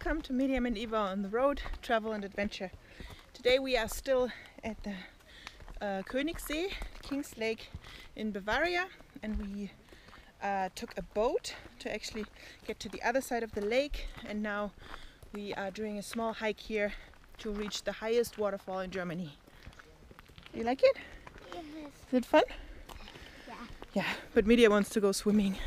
Welcome to Miriam and Eva on the road, travel and adventure. Today we are still at the Königssee, King's Lake in Bavaria, and we took a boat to actually get to the other side of the lake, and now we are doing a small hike here to reach the highest waterfall in Germany. You like it? Yes. Is it fun? Yeah. Yeah, but Media wants to go swimming.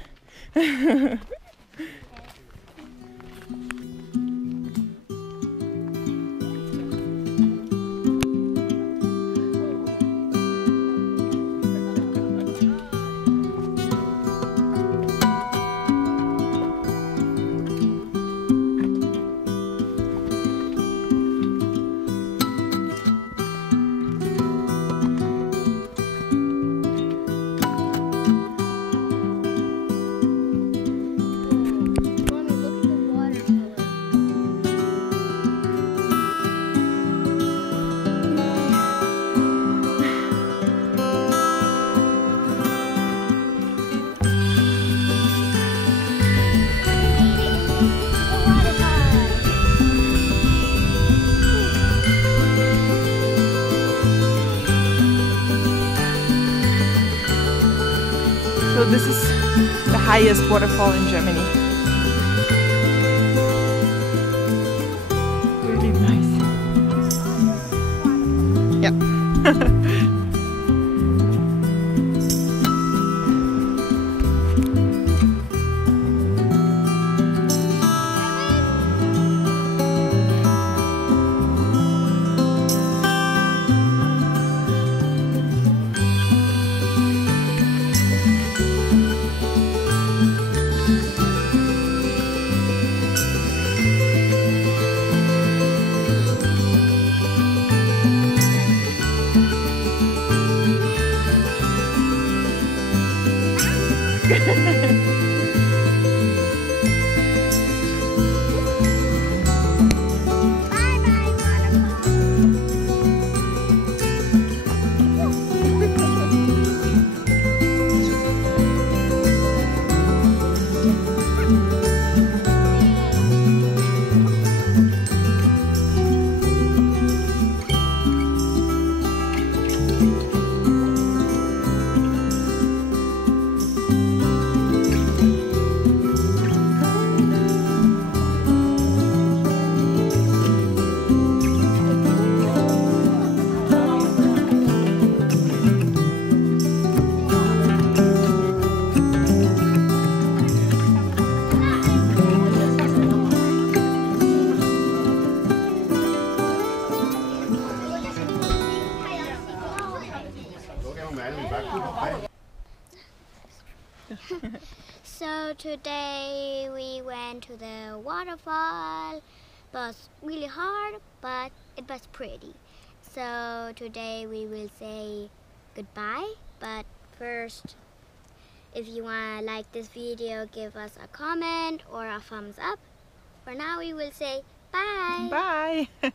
So this is the highest waterfall in Germany. Really nice. Yeah. So today we went to the waterfall. It was really hard, but it was pretty. So today we will say goodbye, but first, if you want to like this video, give us a comment or a thumbs up. For now we will say bye. Bye.